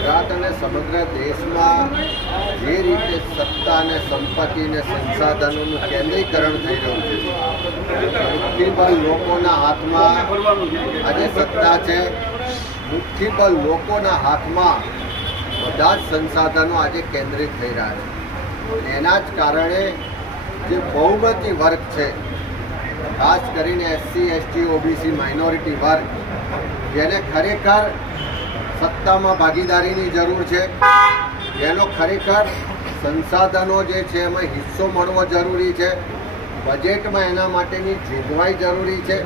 ગુજરાત અને સમગ્ર દેશમાં જે રીતે સત્તા અને સંપત્તિ અને સંસાધનોનું કેન્દ્રીકરણ થઈ રહ્યું છે મુઠ્ઠીબળ લોકોના હાથમાં આજે સત્તા છે. મુઠ્ઠીબળ લોકોના હાથમાં બધા જ સંસાધનો આજે કેન્દ્રિત થઈ રહ્યા છે. એના જ કારણે જે બહુમતી વર્ગ છે, ખાસ કરીને એસસી, એસટી, ઓબીસી માઇનોરિટી વર્ગ, જેને ખરેખર સત્તામાં ભાગીદારીની જરૂર છે. જેનો ખરેખર સંસાધનો જે છે એમાં હિસ્સો મળવો જરૂરી છે. બજેટમાં એના માટેની જોગવાઈ જરૂરી છે.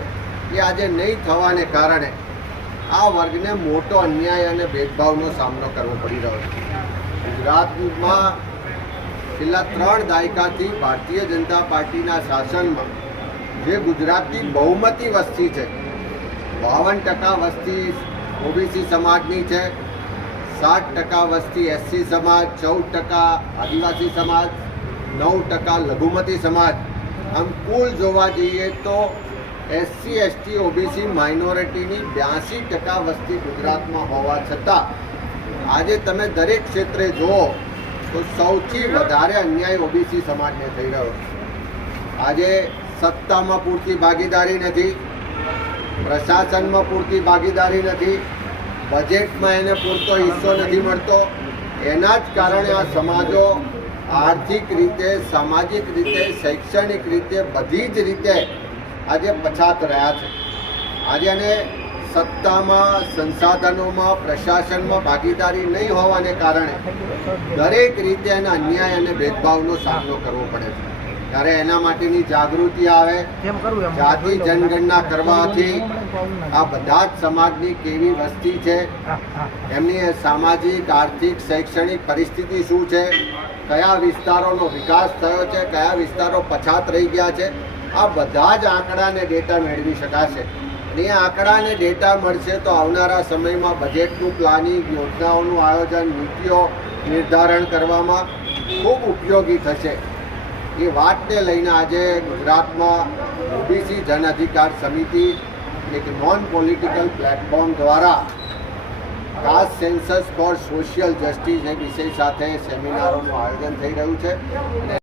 એ આજે નહીં થવાને કારણે આ વર્ગને મોટો અન્યાય અને ભેદભાવનો સામનો કરવો પડી રહ્યો છે. ગુજરાતમાં છેલ્લા ત્રણ દાયકાથી ભારતીય જનતા પાર્ટીના શાસનમાં જે ગુજરાતની બહુમતી વસ્તી છે, બાવન ટકા વસ્તી ઓબીસી સમાજની છે. સાત ટકા વસ્તી એસસી સમાજ, ચૌદ ટકા આદિવાસી સમાજ, નવ ટકા લઘુમતી સમાજ. આમ કુલ જોવા જઈએ તો એસસી, એસટી, ઓબીસી માઇનોરિટીની બ્યાસી ટકા વસ્તી ગુજરાતમાં હોવા છતાં, આજે તમે દરેક ક્ષેત્રે જુઓ તો સૌથી વધારે અન્યાય ઓબીસી સમાજને થઈ રહ્યો છે. આજે સત્તામાં પૂરતી ભાગીદારી નથી પ્રશાસનમાં પૂરતી ભાગીદારી નથી બજેટમાં એને પૂરતો હિસ્સો નથી મળતો. એના જ કારણે આ સમાજો આર્થિક રીતે, સામાજિક રીતે, શૈક્ષણિક રીતે બધી જ રીતે આજે પછાત રહ્યા છે. આજે એને સત્તામાં, સંસાધનોમાં, પ્રશાસનમાં ભાગીદારી નહીં હોવાને કારણે દરેક રીતે એને અન્યાય અને ભેદભાવનો સામનો કરવો પડે છે. ત્યારે એના માટેની જાગૃતિ આવે જાતિ જનગણના કરવાથી આ બધા જ સમાજની કેવી વસ્તી છે. એમની સામાજિક આર્થિક શૈક્ષણિક પરિસ્થિતિ શું છે? કયા વિસ્તારોનો વિકાસ થયો છે? કયા વિસ્તારો પછાત રહી ગયા છે? આ બધા જ આંકડાને ડેટા મેળવી શકાશે. અને એ આંકડાને ડેટા મળશે તો આવનારા સમયમાં બજેટનું પ્લાનિંગ યોજનાઓનું આયોજન નીતિઓ નિર્ધારણ કરવામાં ખૂબ ઉપયોગી થશે. એ વાતને લઈને આજે ગુજરાતમાં ઓબીસી જન અધિકાર સમિતિ એક નોન પોલિટિકલ પ્લેટફોર્મ દ્વારા ખાસ સેન્સસ ફોર સોશિયલ જસ્ટિસ એ વિષય સાથે સેમિનારોનું આયોજન થઈ રહ્યું છે.